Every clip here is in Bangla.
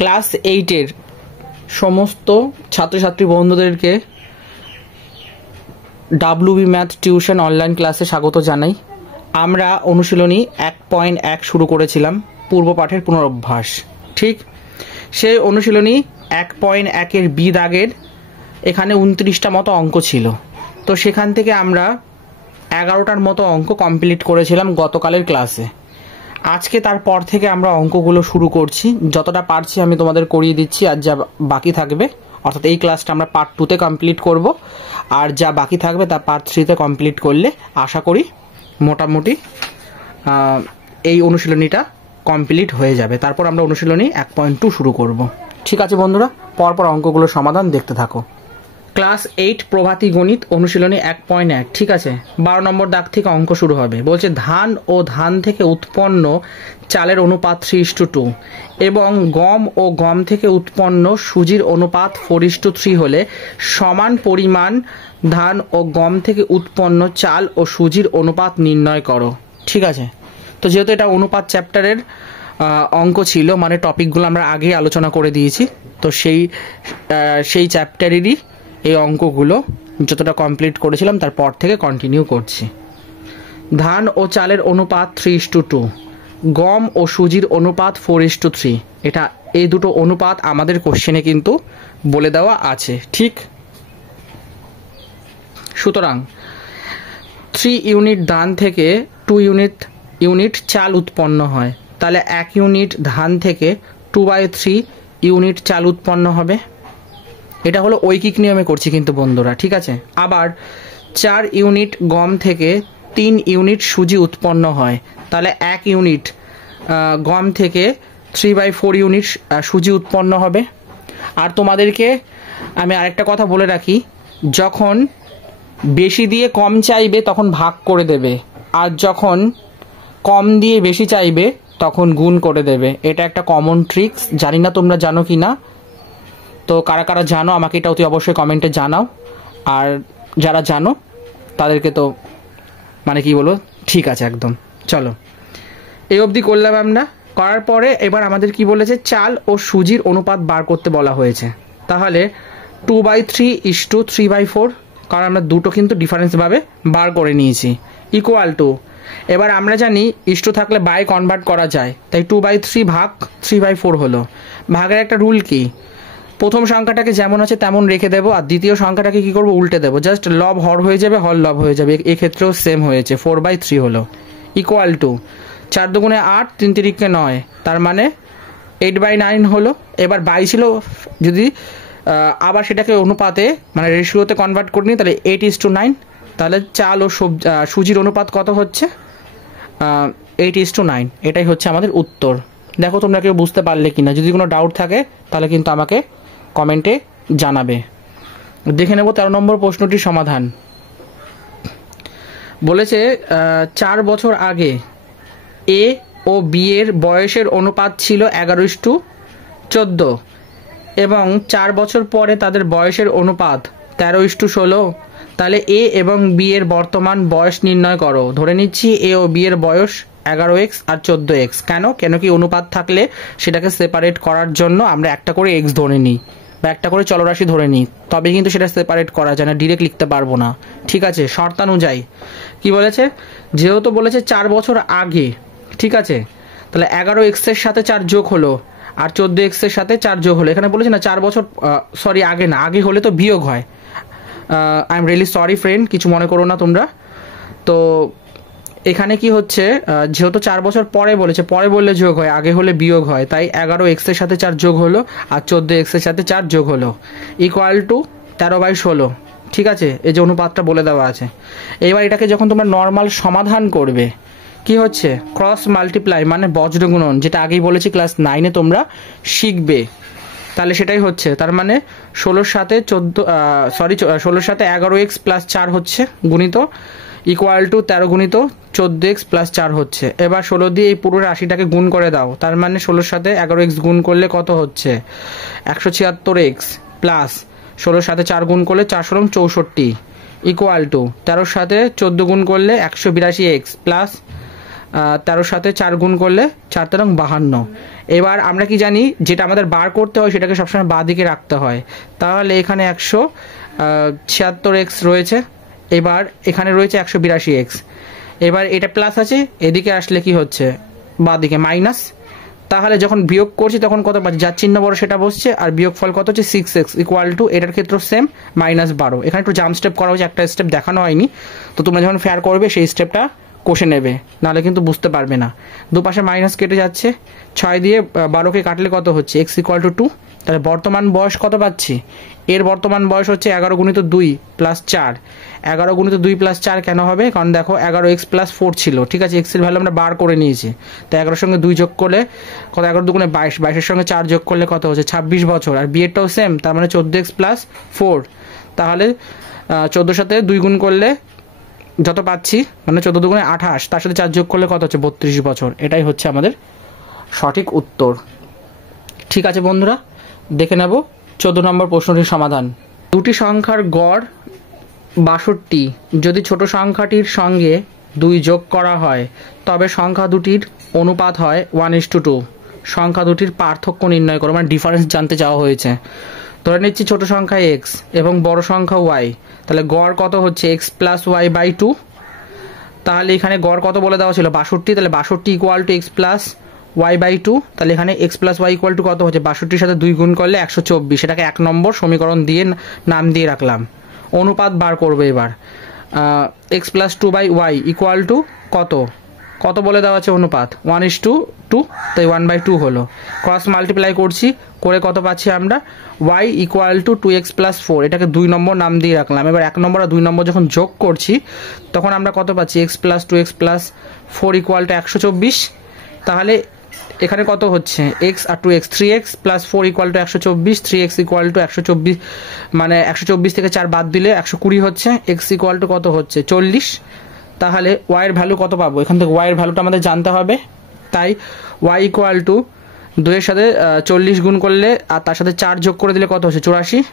ক্লাস 8-এর সমস্ত ছাত্রছাত্রী বন্ধুদেরকে ডাব্লিউবি ম্যাথ টিউশন অনলাইন ক্লাসে স্বাগত জানাই। আমরা অনুশীলনী 1.1 শুরু করেছিলাম, পূর্ব পাঠের পুনরভ্যাস। ঠিক সেই অনুশীলনী 1.1-এর বি দাগের এখানে 29টা মতো অঙ্ক ছিল। তো সেখান থেকে আমরা 11টার মতো অঙ্ক কমপ্লিট করেছিলাম গতকালের ক্লাসে। আজকে তারপর থেকে আমরা অঙ্কগুলো শুরু করছি, যতটা পারছি আমি তোমাদের করিয়ে দিচ্ছি। আর যা বাকি থাকবে, অর্থাৎ এই ক্লাসটা আমরা পার্ট 2-তে কমপ্লিট করব, আর যা বাকি থাকবে তা পার্ট 3-তে কমপ্লিট করলে আশা করি মোটামুটি এই অনুশীলনীটা কমপ্লিট হয়ে যাবে। তারপর আমরা অনুশীলনী 1.2 শুরু করব। ঠিক আছে বন্ধুরা, পরপর অঙ্কগুলোর সমাধান দেখতে থাকো। ক্লাস 8 প্রভাতী গণিত অনুশীলনী 1.1। ঠিক আছে, 12 নম্বর দাগ থেকে অঙ্ক শুরু হবে। বলছে ধান ও ধান থেকে উৎপন্ন চালের অনুপাত 3:2 এবং গম ও গম থেকে উৎপন্ন সুজির অনুপাত 4:3 হলে সমান পরিমাণ ধান ও গম থেকে উৎপন্ন চাল ও সুজির অনুপাত নির্ণয় করো। ঠিক আছে, তো যেহেতু এটা অনুপাত চ্যাপ্টারের অঙ্ক ছিল, মানে টপিকগুলো আমরা আগেই আলোচনা করে দিয়েছি, তো সেই চ্যাপ্টারেরই এই অঙ্কগুলো যতটা কমপ্লিট করেছিলাম তারপর থেকে কন্টিনিউ করছি। ধান ও চালের অনুপাত 3:2, গম ও সুজির অনুপাত 4:3। এটা এই দুটো অনুপাত আমাদের কোশ্চেনে কিন্তু বলে দেওয়া আছে। ঠিক, সুতরাং 3 ইউনিট ধান থেকে 2 ইউনিট চাল উৎপন্ন হয়, তাহলে 1 ইউনিট ধান থেকে 2/3 ইউনিট চাল উৎপন্ন হবে। এটা হলো ঐকিক নিয়মে করছি কিন্তু বন্ধুরা। ঠিক আছে, আবার 4 ইউনিট গম থেকে 3 ইউনিট সুজি উৎপন্ন হয়, তাহলে 1 ইউনিট গম থেকে 3/4 ইউনিট সুজি উৎপন্ন হবে। আর তোমাদেরকে আমি আরেকটা কথা বলে রাখি, যখন বেশি দিয়ে কম চাইবে তখন ভাগ করে দেবে, আর যখন কম দিয়ে বেশি চাইবে তখন গুণ করে দেবে। এটা একটা কমন ট্রিক্স, জানি না তোমরা জানো কি না। তো কারা কারা জানো আমাকে এটা অতি অবশ্যই কমেন্টে জানাও, আর যারা জানো তাদেরকে তো মানে কি বলো, ঠিক আছে একদম। চলো, এই অবধি করলাম আমরা। করার পরে এবার আমাদের কি বলেছে, চাল ও সুজির অনুপাত বার করতে বলা হয়েছে। তাহলে 2/3:3/4, কারণ আমরা দুটো কিন্তু ডিফারেন্সভাবে বার করে নিয়েছি, ইকুয়াল টু, এবার আমরা জানি ইস্টু থাকলে বাই কনভার্ট করা যায়, তাই 2/3 ভাগ 3/4 হলো। ভাগের একটা রুল কি, প্রথম সংখ্যাটাকে যেমন আছে তেমন রেখে দেবো, আর দ্বিতীয় সংখ্যাটাকে কি করবো, উল্টে দেবো। জাস্ট লব হর হয়ে যাবে, হর লব হয়ে যাবে। এক্ষেত্রেও সেম হয়েছে, 4/3 হলো, ইকুয়াল টু 4 দুগুণে 8, 3 তিরিকে 9, তার মানে 8/9 হলো। এবার 22 ছিল, যদি আবার সেটাকে অনুপাতে মানে রেশিওতে কনভার্ট করে নিই, তাহলে 8:9। তাহলে চাল ও সুজির অনুপাত কত হচ্ছে, 8:9। এটাই হচ্ছে আমাদের উত্তর। দেখো তোমরা কেউ বুঝতে পারলে কিনা, যদি কোনো ডাউট থাকে তাহলে কিন্তু আমাকে কমেন্টে জানাবে। দেখে নেব 13 নম্বর প্রশ্নটির সমাধান। বলেছে 4 বছর আগে এ ও বি এর বয়সের অনুপাত ছিল 11:14 এবং 4 বছর পরে তাদের বয়সের অনুপাত 13:16। তাহলে এ এবং বি এর বর্তমান বয়স নির্ণয় করো। ধরে নিচ্ছি এ ও বি এর বয়স 11x আর 14x। কেন কি অনুপাত থাকলে সেটাকে সেপারেট করার জন্য আমরা একটা করে এক্স ধরে নিই বা একটা করে চলরাশি ধরে নিই, তবে কিন্তু সেটা সেপারেট করা যায় না, ডিরেক্ট লিখতে পারবো না। ঠিক আছে, শর্তানুযায়ী কি বলেছে, যেহেতু বলেছে 4 বছর আগে, ঠিক আছে, তাহলে 11x এর সাথে 4 যোগ হলো আর 14x এর সাথে 4 যোগ হলো। এখানে বলেছে না 4 বছর, সরি আগে না, আগে হলে তো বিয়োগ হয়। I am really sorry friend, কিছু মনে করো না তোমরা। তো এখানে কি হচ্ছে, যেহেতু 4 বছর পরে বলেছে, পরে বললে যোগ হয়, আগে হলে বিয়োগ হয়, তাই 11x এর সাথে 4 যোগ হলো আর 14x এর সাথে 4 যোগ হলো, ইকুয়াল টু 13/16। ঠিক আছে, এই যে অনুপাতটা বলে দেওয়া আছে। এবার এটাকে যখন তোমরা নর্মাল সমাধান করবে, কি হচ্ছে, ক্রস মাল্টিপ্লাই মানে বজ্রগুণন, যেটা আগেই বলেছি ক্লাস 9-এ তোমরা শিখবে, তাহলে সেটাই হচ্ছে। তার মানে 16-র সাথে 11x প্লাস 4 হচ্ছে গুণিত, ইকুয়াল টু 13 গুণিত 14x প্লাস 4 হচ্ছে। এবার 16 দিয়ে এই পুরো রাশিটাকে গুণ করে দাও, তার মানে 16-র সাথে 11x গুণ করলে কত হচ্ছে, 176x প্লাস 16-র সাথে 4 গুণ করলে 4 64, ইকুয়াল টু 13-র সাথে 14 গুণ করলে 182x প্লাস 13 সাথে 4 গুণ করলে 4 তেরং 52। এবার আমরা কি জানি, যেটা আমাদের বার করতে হয় সেটাকে সবসময় বাঁ দিকে রাখতে হয়। তাহলে এখানে 176x রয়েছে, এবার এখানে রয়েছে 182x। এবার এটা প্লাস আছে, এদিকে আসলে কি হচ্ছে বাঁ দিকে মাইনাস। তাহলে যখন বিয়োগ করছি তখন কত পাচ্ছি, যার চিহ্ন বড় সেটা বসছে, আর বিয়োগ ফল কত হচ্ছে 6x ইকুয়াল টু, এটার ক্ষেত্রে সেম -12। এখানে একটু জাম্প স্টেপ করা হয়েছে, একটা স্টেপ দেখানো হয়নি, তো তোমরা যখন ফেয়ার করবে সেই স্টেপটা কষে নেবে, নাহলে কিন্তু বুঝতে পারবে না। দুপাশে মাইনাস কেটে যাচ্ছে, 6 দিয়ে 12কে কাটলে কত হচ্ছে x ইকুয়াল টু 2। তাহলে বর্তমান বয়স কত পাচ্ছি, এর বর্তমান বয়স হচ্ছে 11 গুণিত 2 প্লাস 4। 11 গুণিত 2 প্লাস 4 কেন হবে, কারণ দেখো 11x প্লাস 4 ছিল, ঠিক আছে, এক্সের ভ্যালু আমরা বার করে নিয়েছি। তো 11 সঙ্গে 2 যোগ করলে কত, 11 দুগুণে 22, 22-এর সঙ্গে 4 যোগ করলে কত হচ্ছে 26 বছর। আর বিয়েরটাও সেম, তার মানে 14x প্লাস 4। তাহলে 14 সাথে 2 গুণ করলে যত পাচ্ছি, মানে 14 দুগুণে 28, তার সাথে 4 যোগ করলে কত হচ্ছে 32 বছর। এটাই হচ্ছে আমাদের সঠিক উত্তর। ঠিক আছে বন্ধুরা, দেখে নেব 14 নম্বর প্রশ্নটির সমাধান। দুটি সংখ্যার গড় 62, যদি ছোট সংখ্যাটির সঙ্গে 2 যোগ করা হয় তবে সংখ্যা দুটির অনুপাত হয় 1:2। সংখ্যা দুটির পার্থক্য নির্ণয় করো, মানে ডিফারেন্স জানতে চাওয়া হয়েছে। ধরে নিচ্ছি ছোট সংখ্যা x এবং বড় সংখ্যা y, তাহলে গড় কত হচ্ছে x প্লাস ওয়াই বাই 2। তাহলে এখানে গড় কত বলে দেওয়া ছিল 62, তাহলে 62 equal to x plus y by 2। তাহলে এখানে x plus y equal to কত হচ্ছে, 62-র সাথে 2 গুণ করলে 124, সেটাকে 1 নম্বর সমীকরণ দিয়ে নাম দিয়ে রাখলাম। অনুপাত বার করবে এবার, x plus 2 by y equal to কত, কত বলে দেওয়া আছে অনুপাত 1:2, তাই 1/2 হলো। ক্রস মাল্টিপ্লাই করছি, করে কত পাচ্ছি আমরা, y equal two 2x plus 4, এটাকে 2 নম্বর নাম দিয়ে রাখলাম। এবার 1 নম্বর আর 2 নম্বর যখন যোগ করছি তখন আমরা কত পাচ্ছি, x plus 2x plus 4 equal to 124। তাহলে এখানে কত হচ্ছে, x আর 2x, 3x plus 4 equal to 124, 3x equal to 124, মানে 124 থেকে 4 বাদ দিলে 120 হচ্ছে, x ইকুয়াল টু কত হচ্ছে 40। তাহলে y এর ভ্যালু কত পাবো, এখান থেকে y এর ভ্যালুটা আমাদের জানতে হবে। তাই y ইকুয়াল টু 2 এর সাথে 40 গুণ করলে আর তার সাথে 4 যোগ করে দিলে কত হচ্ছে 84।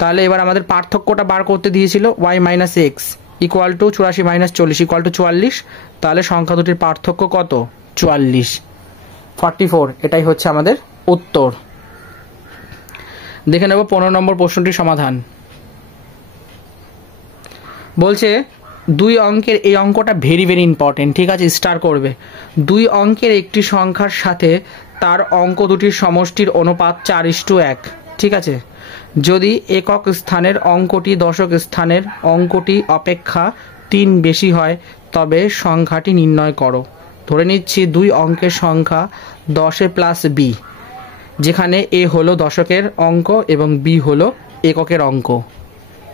তাহলে এবার আমাদের পার্থক্যটা বার করতে দিয়েছিল y minus x equal two 84 minus 40 equal to 44। তাহলে সংখ্যা দুটির পার্থক্য কত, 44, 44। এটাই হচ্ছে আমাদের উত্তর। দেখে নেব 15 নম্বর প্রশ্নটির সমাধান। বলছে 2 অঙ্কের, এই অঙ্কটা ভেরি ভেরি ইম্পর্টেন্ট, ঠিক আছে, স্টার করবে। 2 অঙ্কের একটি সংখ্যার সাথে তার অঙ্ক দুটির সমষ্টির অনুপাত 4:1, ঠিক আছে। যদি একক স্থানের অঙ্কটি দশক স্থানের অঙ্কটি অপেক্ষা 3 বেশি হয় তবে সংখ্যাটি নির্ণয় করো। ধরে নিচ্ছি 2 অঙ্কের সংখ্যা 10 প্লাস b, যেখানে a হলো দশকের অঙ্ক এবং b হলো এককের অঙ্ক,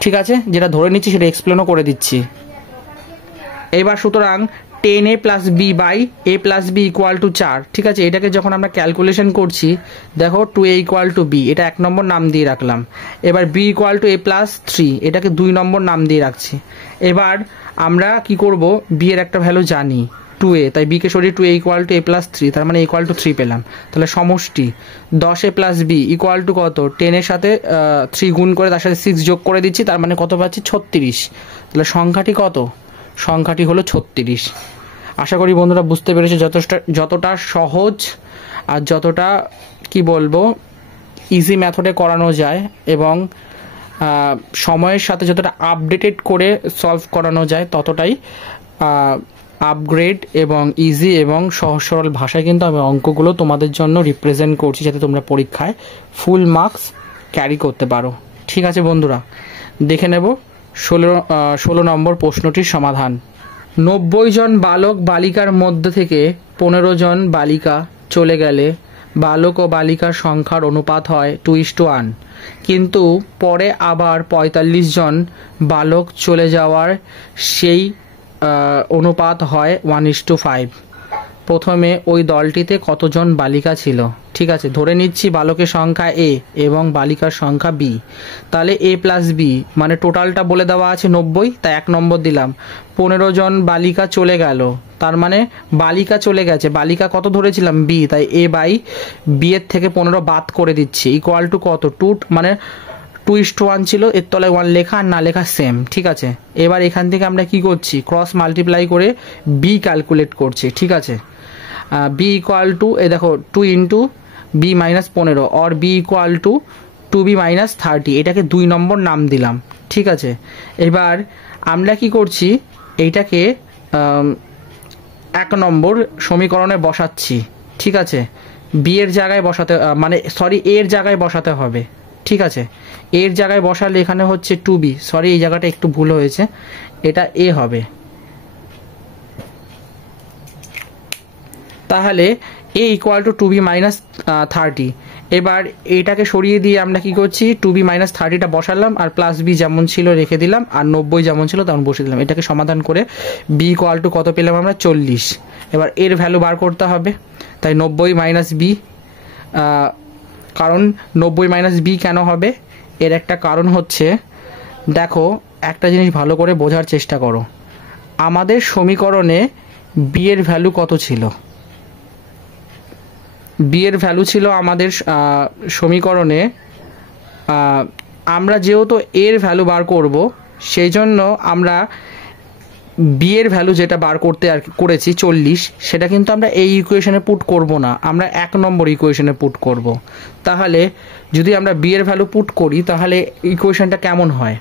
ঠিক আছে। যেটা ধরে নিচ্ছি সেটা এক্সপ্লেনও করে দিচ্ছি। এবার সুতরাং 10a plus b by a plus b equal to 4, ঠিক আছে। এটাকে যখন আমরা ক্যালকুলেশন করছি দেখো 2a ইকুয়াল টু b, এটা 1 নম্বর নাম দিয়ে রাখলাম। এবার b equal two a plus 3, এটাকে 2 নম্বর নাম দিয়ে রাখছি। এবার আমরা কি করব, b এর একটা ভ্যালু জানি 2a, তাই b কে সরিয়ে 2a equal to a plus 3, তার মানে ইকুয়াল টু 3 পেলাম। তাহলে সমষ্টি 10a plus b equal to কত, 10 এর সাথে 3 গুণ করে তার সাথে 6 যোগ করে দিচ্ছি, তার মানে কত পাচ্ছি 36। তাহলে সংখ্যাটি কত, সংখ্যাটি হলো 36। আশা করি বন্ধুরা বুঝতে পেরেছে যতটা সহজ আর যতটা কি বলবো ইজি মেথডে করানো যায় এবং সময়ের সাথে যতটা আপডেটেড করে সলভ করানো যায় ততটাই আপগ্রেড এবং ইজি এবং সহজ সরল ভাষায় কিন্তু আমি অঙ্কগুলো তোমাদের জন্য রিপ্রেজেন্ট করছি, যাতে তোমরা পরীক্ষায় ফুল মার্কস ক্যারি করতে পারো। ঠিক আছে বন্ধুরা, দেখে নেব 16 নম্বর প্রশ্নটির সমাধান। 90 জন বালক বালিকার মধ্যে থেকে 15 জন বালিকা চলে গেলে বালক ও বালিকার সংখ্যার অনুপাত হয় 2:1, কিন্তু পরে আবার 45 জন বালক চলে যাওয়ার সেই অনুপাত হয় 1:5। প্রথমে ওই দলটিতে কতজন বালিকা ছিল, ঠিক আছে। ধরে নিচ্ছি বালকের সংখ্যা a এবং বালিকার সংখ্যা b, তাহলে a প্লাস b মানে টোটালটা বলে দেওয়া আছে 90, তাই 1 নম্বর দিলাম। 15 জন বালিকা চলে গেল, তার মানে বালিকা চলে গেছে, বালিকা কত ধরেছিলাম b, তাই a বাই b এর থেকে 15 বাদ করে দিচ্ছি ইকুয়াল টু কত 2, মানে 2:1 ছিল, এর তলায় 1 লেখা আর না লেখা সেম, ঠিক আছে। এবার এখান থেকে আমরা কি করছি, ক্রস মাল্টিপ্লাই করে বি ক্যালকুলেট করছি, ঠিক আছে। বি ইকুয়াল টু, এ দেখো 2 into b minus 15 or b equal to 2b minus 30, এটাকে 2 নম্বর নাম দিলাম, ঠিক আছে। এবার আমরা কি করছি, এইটাকে 1 নম্বর সমীকরণে বসাচ্ছি, ঠিক আছে। বি এর জায়গায় বসাতে, মানে সরি এর জায়গায় বসাতে হবে, ঠিক আছে। এর জায়গায় বসালে এখানে হচ্ছে 2b, সরি এই জায়গাটা একটু ভুল হয়েছে, এটা এ হবে। তাহলে A equal to 2b minus 30। এবার এটাকে সরিয়ে দিয়ে আমরা কি করছি, 2b মাইনাস 30টা বসালাম আর প্লাস বি যেমন ছিল রেখে দিলাম আর 90 যেমন ছিল তেমন বসিয়ে দিলাম। এটাকে সমাধান করে বি ইকুয়াল টু কত পেলাম আমরা, 40। এবার এর ভ্যালু বার করতে হবে, তাই 90 মাইনাস বি। কারণ 90 মাইনাস বি কেন হবে, এর একটা কারণ হচ্ছে, দেখো একটা জিনিস ভালো করে বোঝার চেষ্টা করো, আমাদের সমীকরণে বি এর ভ্যালু কত ছিল, বি এর ভ্যালু ছিল আমাদের সমীকরণে, আমরা যেহেতু এর ভ্যালু বার করব সেই জন্য আমরা বি এর ভ্যালু যেটা বার করতে আর করেছি 40, সেটা কিন্তু আমরা এই ইকুয়েশনে পুট করব না, আমরা 1 নম্বর ইকুয়েশনে পুট করব। তাহলে যদি আমরা বি এর ভ্যালু পুট করি তাহলে ইকুয়েশনটা কেমন হয়,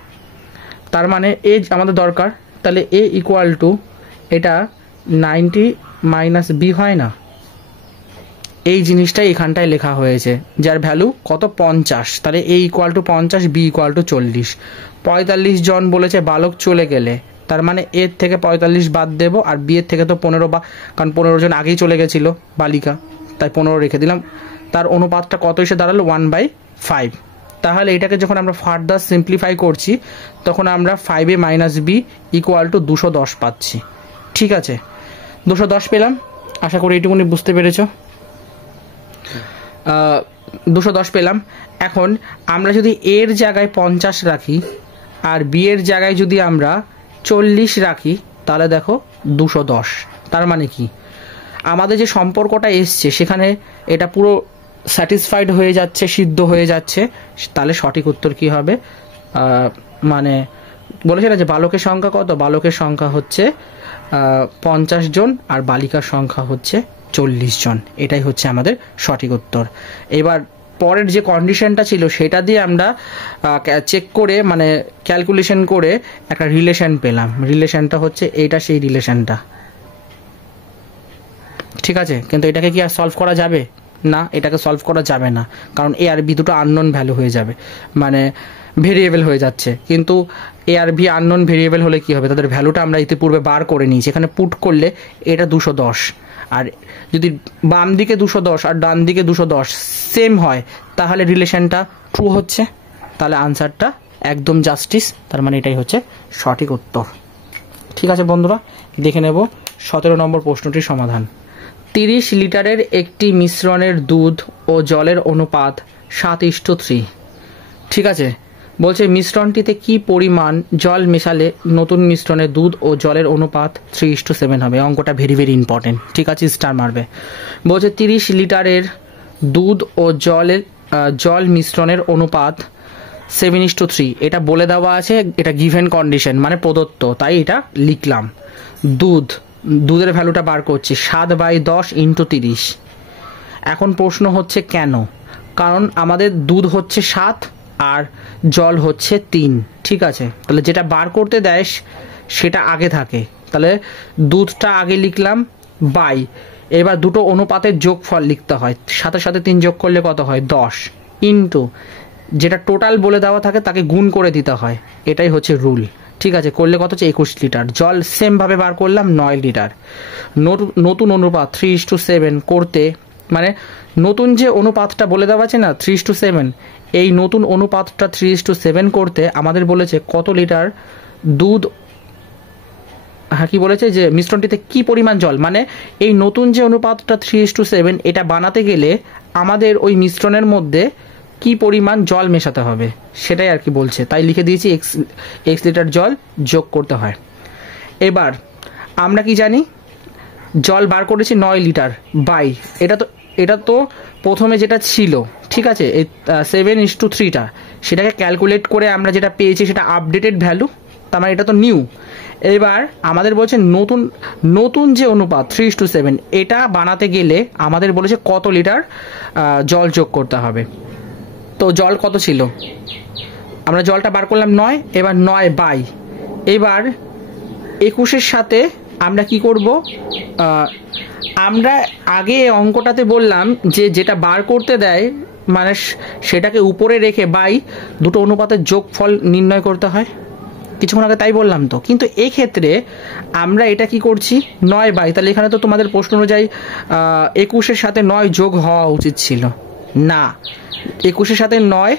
তার মানে এ আমাদের দরকার, তাহলে এ ইকুয়াল টু এটা 90 মাইনাস বি হয় না, এই জিনিসটাই এখানটায় লেখা হয়েছে, যার ভ্যালু কত 50। তাহলে A equal to 50, B equal to 40। 45 জন বলেছে বালক চলে গেলে, তার মানে এর থেকে 45 বাদ দেবো, আর বি এর থেকে তো 15, বা কারণ 15 জন আগেই চলে গেছিল বালিকা, তাই 15 রেখে দিলাম। তার অনুপাতটা কত এসে দাঁড়ালো, 1/5। তাহলে এটাকে যখন আমরা ফার্দার সিম্পলিফাই করছি তখন আমরা 5a minus B equal two 210 পাচ্ছি, ঠিক আছে। 210 পেলাম, আশা করি এইটুকুনি বুঝতে পেরেছ। 210 পেলাম। এখন আমরা যদি এর জায়গায় 50 রাখি আর বি এর জায়গায় যদি আমরা 40 রাখি তাহলে দেখো 210, তার মানে কি আমাদের যে সম্পর্কটা এসছে সেখানে এটা পুরো স্যাটিসফাইড হয়ে যাচ্ছে, সিদ্ধ হয়ে যাচ্ছে। তাহলে সঠিক উত্তর কি হবে, মানে বলেছে না যে বালকের সংখ্যা কত, বালকের সংখ্যা হচ্ছে 50 জন আর বালিকার সংখ্যা হচ্ছে 40 জন, এটাই হচ্ছে আমাদের সঠিক উত্তর। এবার পরের যে কন্ডিশনটা ছিল সেটা দিয়ে আমরা চেক করে, মানে ক্যালকুলেশন করে একটা রিলেশন পেলাম, রিলেশনটা হচ্ছে এইটা, সেই রিলেশনটা, ঠিক আছে। কিন্তু এটাকে কি আর সলভ করা যাবে না, এটাকে সলভ করা যাবে না, কারণ এ আর বি দুটো আননোন ভ্যালু হয়ে যাবে, মানে ভেরিয়েবল হয়ে যাচ্ছে। কিন্তু এ আর বি আননোন ভেরিয়েবল হলে কি হবে, তাদের ভ্যালুটা আমরা ইতিপূর্বে বার করে নিই, সেখানে পুট করলে এটা 210, আর যদি বাম দিকে 210 আর ডান দিকে 210 সেম হয় তাহলে রিলেশনটা ট্রু হচ্ছে, তাহলে আনসারটা একদম জাস্টিস, তার মানে এটাই হচ্ছে সঠিক উত্তর। ঠিক আছে বন্ধুরা, দেখে নেব 17 নম্বর প্রশ্নটির সমাধান। 30 লিটারের একটি মিশ্রণের দুধ ও জলের অনুপাত 7:3। ঠিক আছে, বলছে মিশ্রণটিতে কি পরিমাণ জল মেশালে নতুন মিশ্রণে দুধ ও জলের অনুপাত 3:7 হবে। অঙ্কটা ভেরি ভেরি ইম্পর্টেন্ট, ঠিক আছে, স্টার মারবে। বলছে 30 লিটারের দুধ ও জল মিশ্রণের অনুপাত 7:3, এটা বলে দেওয়া আছে, এটা গিভেন কন্ডিশন মানে প্রদত্ত, তাই এটা লিখলাম। দুধের ভ্যালুটা বার করছি 7/10 × 30। এখন প্রশ্ন হচ্ছে কেন, কারণ আমাদের দুধ হচ্ছে 7 আর জল হচ্ছে 3, ঠিক আছে। তাহলে যেটা বার করতে দেয় সেটা আগে থাকে, তাহলে দুধটা আগে লিখলাম বাই, এবার দুটো অনুপাতের যোগফল লিখতে হয়, সাথে সাথে 3 যোগ করলে কত হয় 10, ইন্টু যেটা টোটাল বলে দেওয়া থাকে তাকে গুণ করে দিতে হয়, এটাই হচ্ছে রুল। ঠিক আছে, করলে কত হচ্ছে 21 লিটার। জল সেমভাবে বার করলাম 9 লিটার। নতুন অনুপাত 3:7 করতে, মানে নতুন যে অনুপাতটা বলে দেওয়া আছে না 3:7, এই নতুন অনুপাতটা 3:7 করতে আমাদের বলেছে কত লিটার দুধ, হ্যাঁ কি বলেছে যে মিশ্রণটিতে কি পরিমাণ জল, মানে এই নতুন যে অনুপাতটা 3:7 এটা বানাতে গেলে আমাদের ওই মিশ্রণের মধ্যে কি পরিমাণ জল মেশাতে হবে সেটাই আর কি বলছে, তাই লিখে দিয়েছি x লিটার জল যোগ করতে হয়। এবার আমরা কি জানি, জল বার করেছি 9 লিটার বাই, এটা তো এটা তো প্রথমে যেটা ছিল, ঠিক আছে, এই 7:3টা, সেটাকে ক্যালকুলেট করে আমরা যেটা পেয়েছি সেটা আপডেটেড ভ্যালু, তার মানে এটা তো নিউ। এবার আমাদের বলছে নতুন নতুন যে অনুপাত 3:7, এটা বানাতে গেলে আমাদের বলেছে কত লিটার জল যোগ করতে হবে। তো জল কত ছিল, আমরা জলটা বার করলাম 9, এবার 9/, এবার 21-এর সাথে আমরা কি করব, আমরা আগে অঙ্কটাতে বললাম যে যেটা বার করতে দেয় মানে সেটাকে উপরে রেখে বাই দুটো অনুপাতের যোগফল নির্ণয় করতে হয়, কিছুক্ষণ আগে তাই বললাম তো। কিন্তু এই ক্ষেত্রে আমরা এটা কি করছি 9/, তাহলে এখানে তো তোমাদের প্রশ্ন অনুযায়ী 21-এর সাথে 9 যোগ হওয়া উচিত ছিল না, 21-এর সাথে 9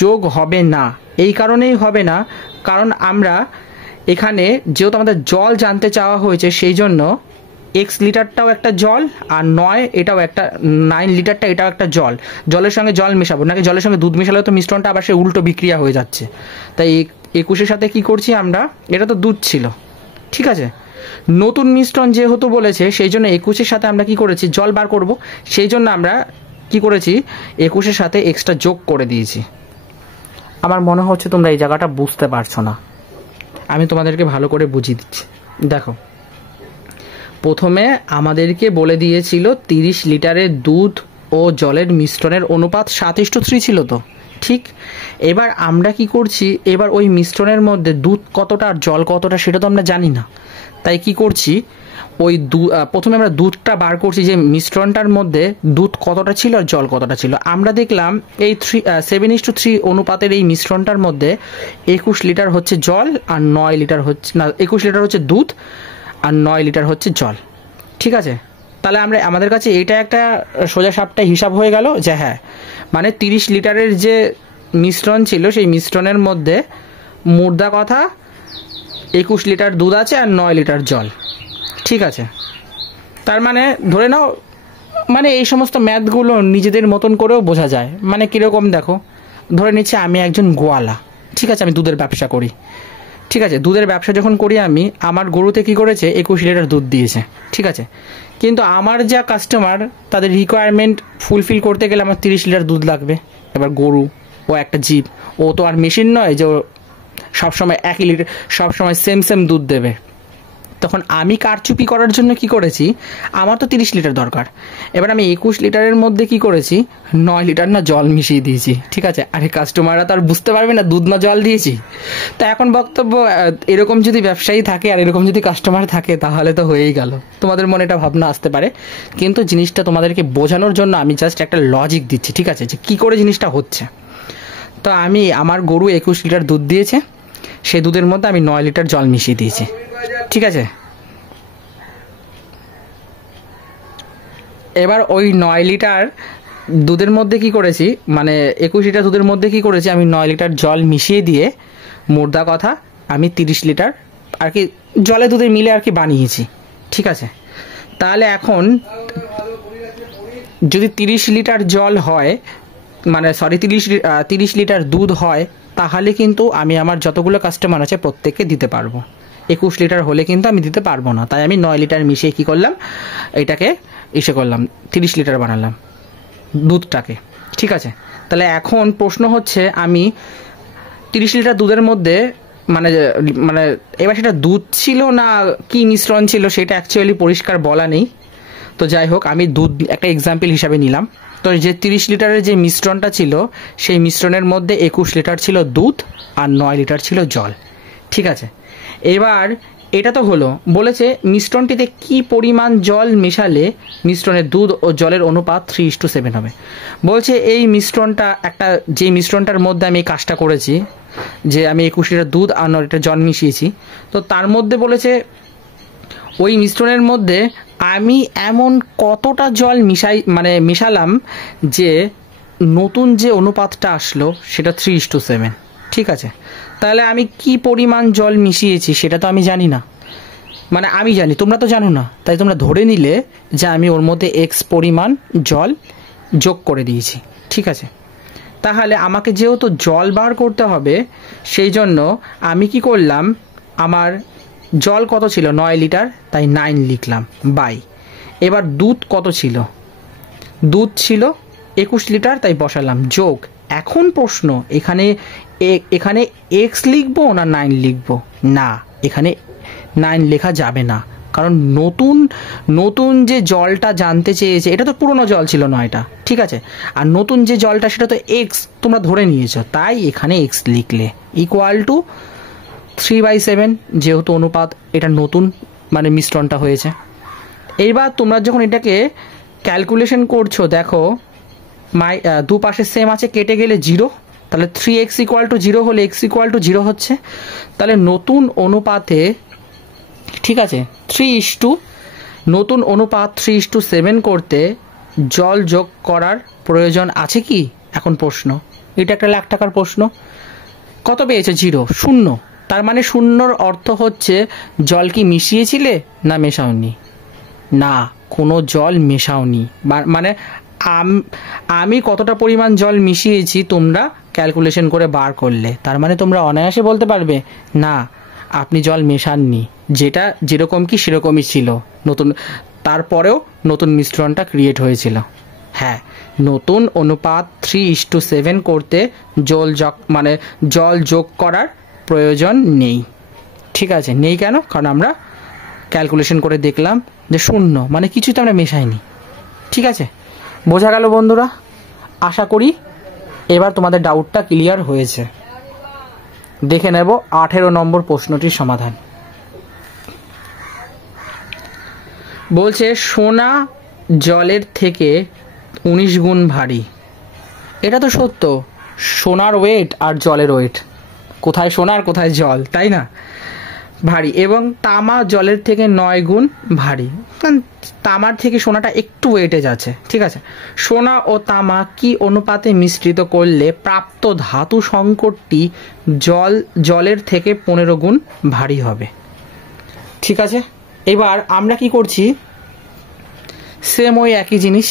যোগ হবে না। এই কারণেই হবে না, কারণ আমরা এখানে যেহেতু আমাদের জল জানতে চাওয়া হয়েছে সেই জন্য x লিটারটাও একটা জল, আর 9 এটাও একটা, 9 লিটারটা এটাও একটা জল, জলের সঙ্গে জল মেশাবো নাকি জলের সঙ্গে দুধ মেশালে তো মিশ্রণটা আবার সে উল্টো বিক্রিয়া হয়ে যাচ্ছে। তাই 21-এর সাথে কি করছি আমরা, এটা তো দুধ ছিল, ঠিক আছে, নতুন মিশ্রণ যেহেতু বলেছে সেই জন্য 21-এর সাথে আমরা কি করেছি জল বার করব, সেই জন্য আমরা কি করেছি 21-এর সাথে এক্সট্রা যোগ করে দিয়েছি। আমার মনে হচ্ছে তোমরা এই জায়গাটা বুঝতে পারছো না, আমি তোমাদেরকে ভালো করে বুঝিয়ে দিচ্ছি। দেখো, প্রথমে আমাদেরকে বলে দিয়েছিল 30 লিটারের দুধ ও জলের মিশ্রণের অনুপাত 7:3 ছিল তো, ঠিক। এবার আমরা কি করছি, এবার ওই মিশ্রণের মধ্যে দুধ কতটা আর জল কতটা সেটা তো আমরা জানি না, তাই কি করছি ওই প্রথমে আমরা দুধটা বার করছি যে মিশ্রণটার মধ্যে দুধ কতটা ছিল আর জল কতটা ছিল। আমরা দেখলাম এই 7:3 অনুপাতের এই মিশ্রণটার মধ্যে 21 লিটার হচ্ছে জল আর 9 লিটার হচ্ছে না, 21 লিটার হচ্ছে দুধ আর 9 লিটার হচ্ছে জল, ঠিক আছে। তাহলে আমরা আমাদের কাছে এইটা একটা সোজা সাপটা হিসাব হয়ে গেল যে হ্যাঁ, মানে 30 লিটারের যে মিশ্রণ ছিল সেই মিশ্রণের মধ্যে মুদ্রা কথা 21 লিটার দুধ আছে আর 9 লিটার জল, ঠিক আছে। তার মানে ধরে নাও, মানে এই সমস্ত ম্যাথগুলো নিজেদের মতন করেও বোঝা যায়। মানে কীরকম দেখো, ধরে নিচ্ছে আমি একজন গোয়ালা, ঠিক আছে, আমি দুধের ব্যবসা করি, ঠিক আছে, দুধের ব্যবসা যখন করি আমি, আমার গরুতে কি করেছে 21 লিটার দুধ দিয়েছে, ঠিক আছে, কিন্তু আমার যা কাস্টমার তাদের রিকোয়ারমেন্ট ফুলফিল করতে গেলে আমার 30 লিটার দুধ লাগবে। এবার গরু ও একটা জীব, ও তো আর মেশিন নয় যে সবসময় 1 লিটার সবসময় সেম দুধ দেবে। তখন আমি কারচুপি করার জন্য কি করেছি, আমার তো 30 লিটার দরকার, এবার আমি 21 লিটারের মধ্যে কি করেছি 9 লিটার না জল মিশিয়ে দিয়েছি, ঠিক আছে। আরে কাস্টমাররা তো আর বুঝতে পারবে না দুধ না জল দিয়েছি। তো এখন বক্তব্য, এরকম যদি ব্যবসায়ী থাকে আর এরকম যদি কাস্টমার থাকে তাহলে তো হয়েই গেল। তোমাদের মনে এটা ভাবনা আসতে পারে, কিন্তু জিনিসটা তোমাদেরকে বোঝানোর জন্য আমি জাস্ট একটা লজিক দিচ্ছি, ঠিক আছে, যে কী করে জিনিসটা হচ্ছে। তো আমার গরু 21 লিটার দুধ দিয়েছে, সেই দুধের মধ্যে আমি 9 লিটার জল মিশিয়ে দিয়েছি, ঠিক আছে। এবার ওই 9 লিটার দুধের মধ্যে কি করেছি, মানে 21 লিটার দুধের মধ্যে কি করেছি, আমি 9 লিটার জল মিশিয়ে দিয়ে মুদ্রা কথা আমি 30 লিটার আর কি জলে দুধে মিলে আর কি বানিয়েছি, ঠিক আছে। তাহলে এখন যদি 30 লিটার জল হয়, মানে সরি 30 লিটার দুধ হয়, তাহলে কিন্তু আমি আমার যতগুলো কাস্টমার আছে প্রত্যেককে দিতে পারবো। 21 লিটার হলে কিন্তু আমি দিতে পারবো না, তাই আমি 9 লিটার মিশিয়ে কী করলাম, এটাকে করলাম 30 লিটার বানালাম দুধটাকে, ঠিক আছে। তাহলে এখন প্রশ্ন হচ্ছে আমি 30 লিটার দুধের মধ্যে মানে মানে এবার সেটা দুধ ছিল না কি মিশ্রণ ছিল সেটা অ্যাকচুয়ালি পরিষ্কার বলা নেই। তো যাই হোক, আমি দুধ একটা এক্সাম্পল হিসাবে নিলাম। তো যে 30 লিটারের যে মিশ্রণটা ছিল সেই মিশ্রণের মধ্যে 21 লিটার ছিল দুধ আর 9 লিটার ছিল জল, ঠিক আছে। এবার এটা তো হলো, বলেছে মিশ্রণটিতে কি পরিমাণ জল মেশালে মিশ্রণের দুধ ও জলের অনুপাত 3:7 হবে। বলছে এই মিশ্রণটা একটা, যে মিশ্রণটার মধ্যে আমি এই কাজটা করেছি, যে আমি 21 লিটার দুধ আর 9 লিটার জল মিশিয়েছি, তো তার মধ্যে বলেছে ওই মিশ্রণের মধ্যে আমি এমন কতটা জল মেশালাম যে নতুন যে অনুপাতটা আসলো সেটা 3:7, ঠিক আছে। তাহলে আমি কি পরিমাণ জল মিশিয়েছি সেটা তো আমি জানি না, মানে আমি জানি তোমরা তো জানো না, তাই তোমরা ধরে নিলে যে আমি ওর মধ্যে x পরিমাণ জল যোগ করে দিয়েছি, ঠিক আছে। তাহলে আমাকে যেহেতু জল বার করতে হবে সেই জন্য আমি কি করলাম, আমার জল কত ছিল 9 লিটার, তাই 9 লিখলাম বাই, এবার দুধ কত ছিল দুধ ছিল 21 লিটার, তাই বসালাম, যোগ। এখন প্রশ্ন, এখানে এখানে এক্স লিখবো না 9 লিখবো? না, এখানে 9 লেখা যাবে না, কারণ নতুন নতুন যে জলটা জানতে চেয়েছে, এটা তো পুরনো জল ছিল 9টা, ঠিক আছে, আর নতুন যে জলটা সেটা তো এক্স তোমরা ধরে নিয়েছো, তাই এখানে এক্স লিখলে ইকুয়াল টু 3/7, যেহেতু অনুপাত, এটা নতুন মানে মিশ্রণটা হয়েছে। এইবার তোমরা যখন এটাকে ক্যালকুলেশন করছো, দেখো দুপাশে সেম আছে, কেটে গেলে 0, তাহলে 3x = 0 হলে x = 0 হচ্ছে। তাহলে নতুন অনুপাতে, ঠিক আছে, নতুন অনুপাত 3:7 করতে জল যোগ করার প্রয়োজন আছে কি? এখন প্রশ্ন, এটা একটা লাখ টাকার প্রশ্ন। কত পেয়েছে? 0, 0। তার মানে শূন্যর অর্থ হচ্ছে জল কি মিশিয়েছিলে না মেশাওনি? না, কোনো জল মেশাওনি। মানে আমি কতটা পরিমাণ জল মিশিয়েছি তোমরা ক্যালকুলেশন করে বার করলে, তার মানে তোমরা অনায়াসে বলতে পারবে না আপনি জল মেশাননি, যেটা যেরকম কি সেরকমই ছিল, নতুন, তারপরেও নতুন মিশ্রণটা ক্রিয়েট হয়েছিল। হ্যাঁ, নতুন অনুপাত 3:7 করতে জল যোগ করার প্রয়োজন নেই। ঠিক আছে, নেই কেন? কারণ আমরা ক্যালকুলেশন করে দেখলাম যে 0, মানে কিছুই তো আমরা মেশাইনি। ঠিক আছে, বোঝা গেল বন্ধুরা? আশা করি এবার তোমাদের ডাউটটা ক্লিয়ার হয়েছে। দেখে নেব 18 নম্বর প্রশ্নটির সমাধান। বলছে সোনা জলের থেকে 19 গুণ ভারী। এটা তো সত্য, সোনার ওয়েট আর জলের ওয়েট, কোথায় সোনা আর কোথায় জল, তাই না? ভারী, এবং তামা জলের থেকে 9 গুণ ভারী। তামার থেকে সোনাটা একটু ওয়েটেজ আছে, ঠিক আছে। সোনা ও তামা কি অনুপাতে মিশ্রিত করলে প্রাপ্ত ধাতু সংকটটি জলের থেকে 15 গুণ ভারী হবে? ঠিক আছে, এবার আমরা কি করছি, সেম ওই একই জিনিস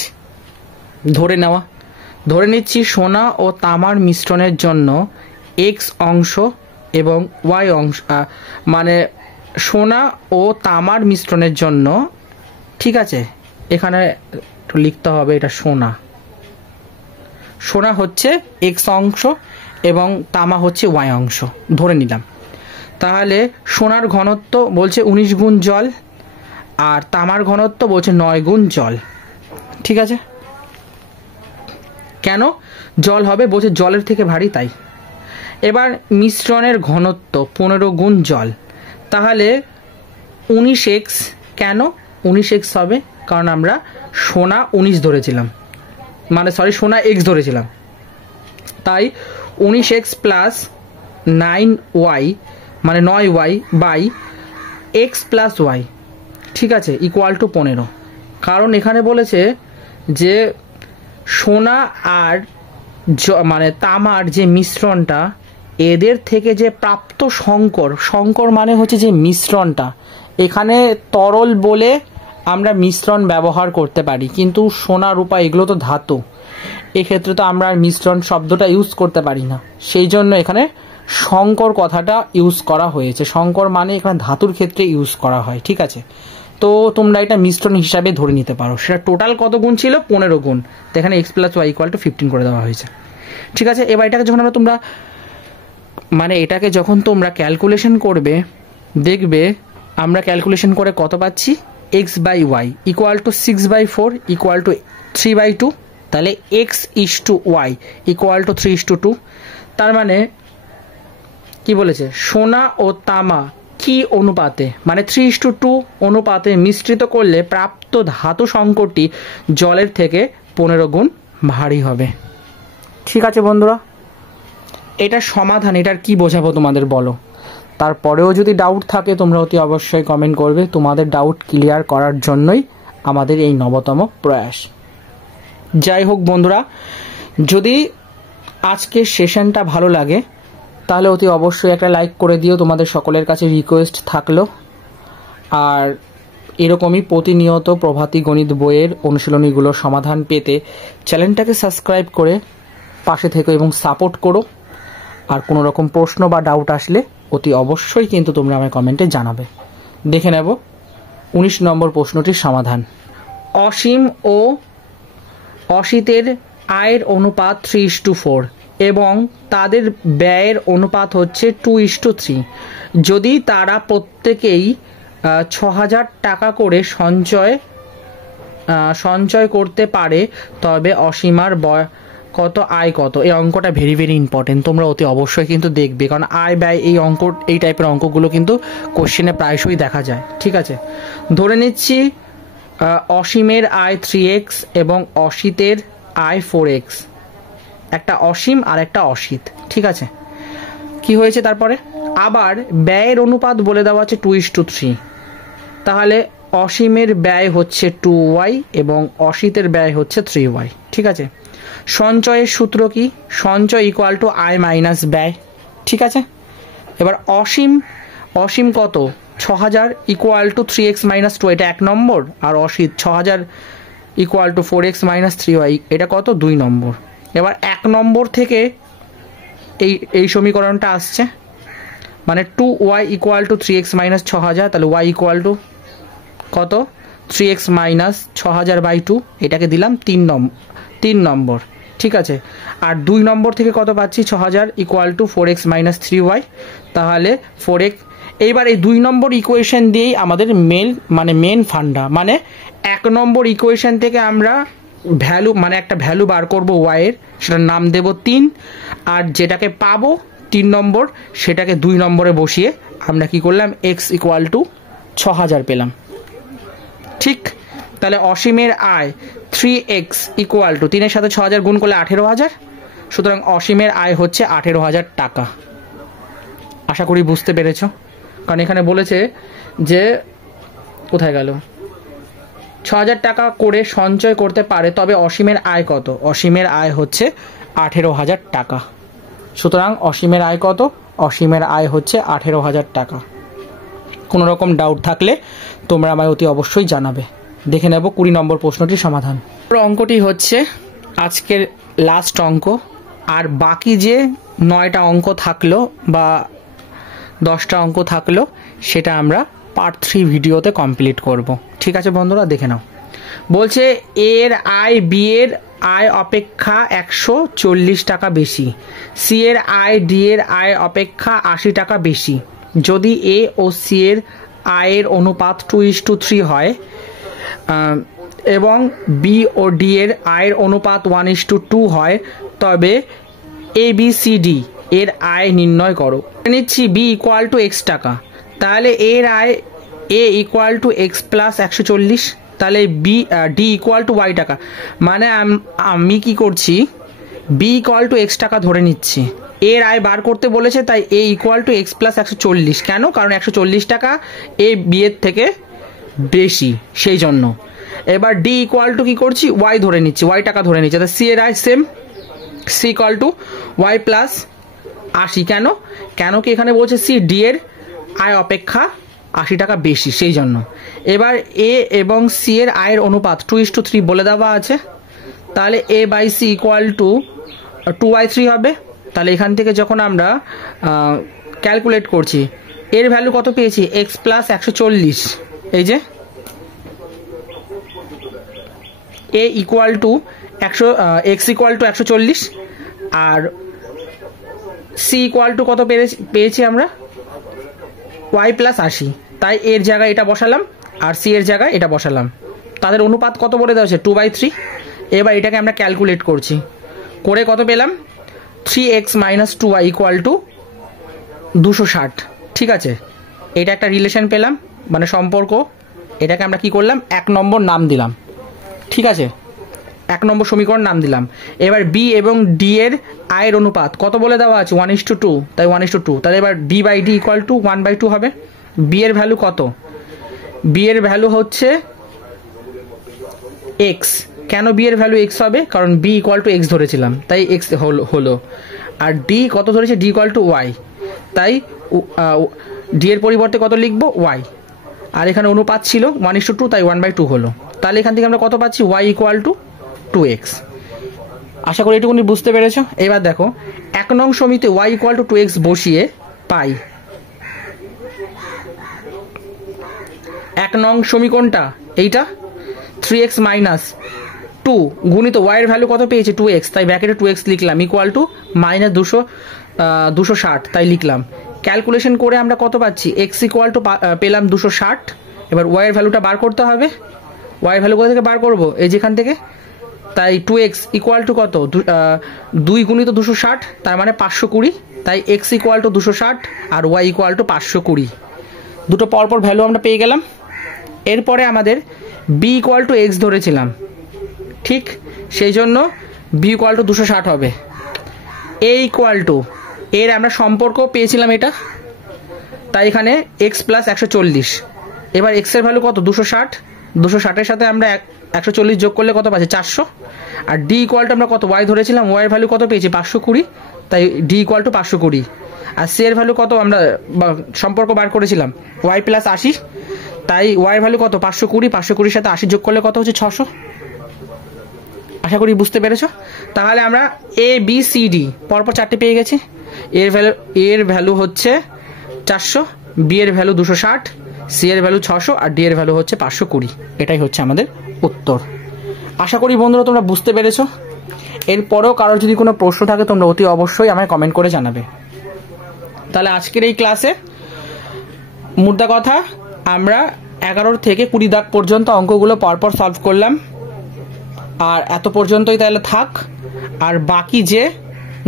ধরে নিচ্ছি সোনা ও তামার মিশ্রণের জন্য এক্স অংশ এবং ওয়াই অংশ, মানে সোনা ও তামার মিশ্রণের জন্য, ঠিক আছে, এখানে লিখতে হবে এটা সোনা হচ্ছে এক্স অংশ এবং তামা হচ্ছে ওয়াই অংশ, ধরে নিলাম। তাহলে সোনার ঘনত্ব বলছে 19 গুণ জল, আর তামার ঘনত্ব বলছে 9 গুণ জল। ঠিক আছে, কেন জল হবে? বলছে জলের থেকে ভারী, তাই। এবার মিশ্রণের ঘনত্ব 15 গুণ জল, তাহলে 19x। কেন 19x হবে? কারণ আমরা সোনা 19 ধরেছিলাম, মানে সোনা x ধরেছিলাম, তাই 19x প্লাস 9y, মানে 9y by x plus y, ঠিক আছে, ইকুয়াল টু 15। কারণ এখানে বলেছে যে সোনা আর মানে তামার যে মিশ্রণটা, এদের থেকে যে প্রাপ্ত সংকর মানে হচ্ছে যে মিশ্রণটা, এখানে তরল বলে আমরা মিশ্রণ ব্যবহার করতে পারি, কিন্তু সোনা রূপা এগুলো তো ধাতু, এক্ষেত্রে তো আমরা মিশ্রণ শব্দটা ইউজ করতে পারি না, সেই জন্য এখানে সংকর কথাটা ইউজ করা হয়েছে। সংকর মানে এখানে ধাতুর ক্ষেত্রে ইউজ করা হয়, ঠিক আছে। তো তোমরা এটা মিশ্রণ হিসাবে ধরে নিতে পারো। সেটা টোটাল কত গুণ ছিল? 15 গুণ। তো এখানে x + y = 15 করে দেওয়া হয়েছে, ঠিক আছে। এবার এটাকে যখন তোমরা ক্যালকুলেশন করবে, দেখবে আমরা ক্যালকুলেশন করে কত পাচ্ছি, x/y = 6/4 = 3/2, তাহলে x/y = 3:2। তার মানে কি বলেছে, সোনা ও তামা কি অনুপাতে, মানে 3:2 অনুপাতে মিশ্রিত করলে প্রাপ্ত ধাতু সংকটটি জলের থেকে 15 গুণ ভারী হবে। ঠিক আছে বন্ধুরা, এটা সমাধান। এটার কি বোঝাবো তোমাদের বলো? তারপরেও যদি ডাউট থাকে তোমরা অতি অবশ্যই কমেন্ট করবে। তোমাদের ডাউট ক্লিয়ার করার জন্যই আমাদের এই নবতম প্রয়াস। যাই হোক বন্ধুরা, যদি আজকের সেশনটা ভালো লাগে তাহলে অতি অবশ্যই একটা লাইক করে দিও, তোমাদের সকলের কাছে রিকোয়েস্ট থাকলো। আর এরকমই প্রতিনিয়ত প্রভাতী গণিত বইয়ের অনুশীলনীগুলোর সমাধান পেতে চ্যানেলটাকে সাবস্ক্রাইব করে পাশে থেকো এবং সাপোর্ট করো। আর কোনো রকম প্রশ্ন বা ডাউট আসলে অতি অবশ্যই কিন্তু তোমরা আমায় কমেন্টে জানাবে। দেখে নেব 19 নম্বর প্রশ্নটির সমাধান। অসিতের আয়ের অনুপাত 3:4 এবং তাদের ব্যয়ের অনুপাত হচ্ছে 2:3। যদি তারা প্রত্যেকেই 6,000 টাকা করে সঞ্চয় করতে পারে তবে অসীমার কত আয় কত। এই অঙ্কটা ভেরি ভেরি ইম্পর্টেন্ট, তোমরা অতি অবশ্যই কিন্তু দেখবে, কারণ আয় ব্যয় এই টাইপের অঙ্কগুলো কিন্তু কোশ্চেনে প্রায়শই দেখা যায়। ঠিক আছে, ধরে নিচ্ছি অসীমের আয় 3x এবং অসিতের আয় 4x, একটা অসীম আর একটা অসিত। ঠিক আছে, কি হয়েছে তারপরে? আবার ব্যয়ের অনুপাত বলে দেওয়া আছে 2:3, তাহলে অসীমের ব্যয় হচ্ছে 2y এবং অসিতের ব্যয় হচ্ছে 3y। ঠিক আছে, সঞ্চয়ের সূত্র কি? সঞ্চয় ইকুয়াল টু আয় মাইনাস ব্যয়। ঠিক আছে, এবার অসীম কত? 6,000 ইকুয়াল টু 3x মাইনাস 2, এটা 1 নম্বর। আর অসিত 6,000 equal to 4x minus 3y, এটা কত? 2 নম্বর। এবার 1 নম্বর থেকে এই সমীকরণটা আসছে, মানে 2y equal to 3x minus 6,000, তাহলে y ইকুয়াল টু কত? 3x মাইনাস 6,000/2, এটাকে দিলাম 3 নম্বর। ঠিক আছে, আর 2 নম্বর থেকে কত পাচ্ছি? 6,000 equal to 4x minus 3y, তাহলে 4x। এইবার এই 2 নম্বর ইকুয়েশন দিয়েই আমাদের মেন ফান্ডা, মানে 1 নম্বর ইকুয়েশন থেকে আমরা ভ্যালু, মানে একটা ভ্যালু বার করবো y এর, সেটার নাম দেব 3, আর যেটাকে পাবো 3 নম্বর সেটাকে 2 নম্বরে বসিয়ে আমরা কি করলাম? x ইকুয়াল টু 6,000 পেলাম। ঠিক, তাহলে অসীমের আয় 3x ইকুয়াল টু 3 এর সাথে 6,000 গুণ করলে 18,000, সুতরাং অসীমের আয় হচ্ছে 18,000 টাকা। আশা করি বুঝতে পেরেছ, কারণ এখানে বলেছে যে কোথায় গেল, 6,000 টাকা করে সঞ্চয় করতে পারে তবে অসীমের আয় কত? অসীমের আয় হচ্ছে 18,000 টাকা। সুতরাং অসীমের আয় কত? অসীমের আয় হচ্ছে 18,000 টাকা। কোনো রকম ডাউট থাকলে তোমরা আমায় অতি অবশ্যই জানাবে। দেখে নেব 20 নম্বর প্রশ্নটির সমাধান। অঙ্কটি হচ্ছে আজকের লাস্ট অঙ্ক, আর বাকি যে 9টা অঙ্ক থাকলো বা 10টা অঙ্ক থাকলো সেটা আমরা পার্ট 3 ভিডিওতে কমপ্লিট করব। ঠিক আছে বন্ধুরা, দেখে নাও। বলছে এর আয় বি এর আয় অপেক্ষা 140 টাকা বেশি, সি এর আয় ডি এর আয় অপেক্ষা 80 টাকা বেশি। যদি এ ও সি এর আয়ের অনুপাত 2:3 হয় এবং বি ও ডি এর আয়ের অনুপাত 1:2 হয়, তবে এ বি সি ডি এর আয় নির্ণয় করো। নিচ্ছি বি ইকুয়াল টু এক্স টাকা, তাহলে এর আয় এ ইকুয়াল টু এক্স প্লাস 140, তাহলে ডি ইকুয়াল টু ওয়াই টাকা। মানে আমি কি করছি, বি ইকুয়াল টু এক্স টাকা ধরে নিচ্ছি, এর আয় বার করতে বলেছে, তাই এ ইকুয়াল টু এক্স প্লাস 140। কেন? কারণ 140 টাকা এ বি এর থেকে বেশি, সেই জন্য। এবার ডি ইকুয়াল টু কি করছি, ওয়াই ধরে নিচ্ছি, ওয়াই টাকা ধরে নিচ্ছি, তাহলে সি এর আয় same, c equal to y plus 80। কেন কি এখানে বলছে সি ডি এর আয় অপেক্ষা 80 টাকা বেশি, সেই জন্য। এবার এ এবং সি এর আয়ের অনুপাত 2:3 বলে দেওয়া আছে, তাহলে এ বাই সি ইকুয়াল টু 2/3 হবে। তাহলে এখান থেকে যখন আমরা ক্যালকুলেট করছি, এর ভ্যালু কত পেয়েছি? এক্স প্লাস 140, এই যে A equal to X equal to 140, আর সি ইকুয়াল টু কত পেয়েছি আমরা? Y plus 80। তাই এর জায়গায় এটা বসালাম আর সি এর জায়গায় এটা বসালাম। তাদের অনুপাত কত বলে দেওয়া হচ্ছে? 2/3। এবার এটাকে আমরা ক্যালকুলেট করছি, করে কত পেলাম? 3x minus 2y equal to 260। ঠিক আছে, এটা একটা রিলেশন পেলাম, মানে সম্পর্ক। এটাকে আমরা কি করলাম? 1 নম্বর নাম দিলাম। ঠিক আছে, 1 নম্বর সমীকরণ নাম দিলাম। এবার বি এবং ডি এর আয়ের অনুপাত কত বলে দেওয়া আছে? 1:2, তাই 1:2। তাহলে এবার b by d equal to 1/2 হবে। বি এর ভ্যালু কত? বি এর ভ্যালু হচ্ছে এক্স। কেন বি এর ভ্যালু এক্স হবে? কারণ বি ইকুয়াল টু এক্স ধরেছিলাম, তাই এক্স হলো। আর ডি কত ধরেছে? ডি ইকুয়াল টু ওয়াই, তাই ডি এর পরিবর্তে কত লিখবো? ওয়াই। আর এখানে অনুপাত ছিল 1:2, তাই 1/2 হলো। তাহলে এখান থেকে আমরা কত পাচ্ছি? Y equal two 2x। আশা করি এটুকুনি বুঝতে পেরেছ। এবার দেখো 1 নং সমীতে ওয়াই ইকুয়াল টু 2x বসিয়ে পাই 1 নং সমীকরণটা এইটা 3x মাইনাস টু গুণিত ওয়াইয়ের ভ্যালু কত পেয়েছি 2x, তাই ব্র্যাকেটে 2x লিখলাম, ইকুয়াল টু মাইনাস 260 তাই লিখলাম। ক্যালকুলেশন করে আমরা কত পাচ্ছি, এক্স ইকুয়াল টু পেলাম 260। এবার ওয়াইয়ের ভ্যালুটা বার করতে হবে। ওয়াইয়ের ভ্যালু কোথা থেকে বার করবো, এই যেখান থেকে। তাই 2x ইকুয়াল টু কত, 2 গুণিত 260, তার মানে 520। তাই x ইকুয়াল টু 260 আর y ইকুয়াল টু 520। দুটো পরপর ভ্যালু আমরা পেয়ে গেলাম। এরপরে আমাদের b ইকুয়াল টু x ধরেছিলাম, ঠিক, সেই জন্য b ইকুয়াল টু 260 হবে। a ইকুয়াল টু এর আমরা সম্পর্ক পেয়েছিলাম এটা, তাই এখানে x প্লাস 140। এবার x এর ভ্যালু কত, 260, 260-এর সাথে আমরা 140 যোগ করলে কত পাচ্ছি, 400। আর d ইকুয়াল টু আমরা কত y ধরেছিলাম, y এর ভ্যালু কত পেয়েছি, 520, তাই d ইকুয়াল টু 520। আর c এর ভ্যালু কত আমরা সম্পর্ক বার করেছিলাম, y প্লাস 80, তাই y এর ভ্যালু কত, 520, 520-এর সাথে 80 যোগ করলে কত হচ্ছে, 600। আশা করি বুঝতে পেরেছো। তাহলে আমরা a b c d পরপর 4টে পেয়ে গেছি। এর ভ্যালু হচ্ছে 400, b এর ভ্যালু 260, c এর ভ্যালু 600 আর d এর ভ্যালু হচ্ছে 520। এটাই হচ্ছে আমাদের উত্তর। আশা করি বন্ধুরা তোমরা বুঝতে পেরেছো। এরপরেও কারোর যদি কোনো প্রশ্ন থাকে তোমরা অতি অবশ্যই আমায় কমেন্ট করে জানাবে। তাহলে আজকের এই ক্লাসে মুদ্রা কথা আমরা 11 থেকে 20 দাগ পর্যন্ত অঙ্কগুলো পরপর সলভ করলাম। আর এত পর্যন্তই তাহলে থাক। আর বাকি যে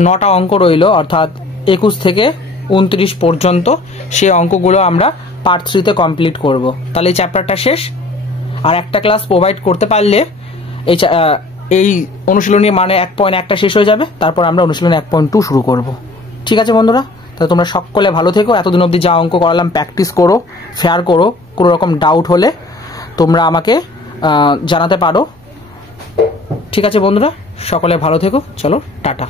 9টা অঙ্ক রইল, অর্থাৎ 21 থেকে 29 পর্যন্ত, সেই অঙ্কগুলো আমরা পার্ট 3-তে কমপ্লিট করব। তাহলে এই চ্যাপ্টারটা শেষ। আর একটা ক্লাস প্রোভাইড করতে পারলে এই অনুশীলনী মানে 1.1টা শেষ হয়ে যাবে। তারপর আমরা অনুশীলনী 1.2 শুরু করব। ঠিক আছে বন্ধুরা, তাহলে তোমরা সকলে ভালো থেকো। এতদিন অবধি যা অঙ্ক করালাম প্র্যাকটিস করো, শেয়ার করো। কোনো রকম ডাউট হলে তোমরা আমাকে জানাতে পারো। ঠিক আছে বন্ধুরা, সকলে ভালো থেকো। চলো টাটা।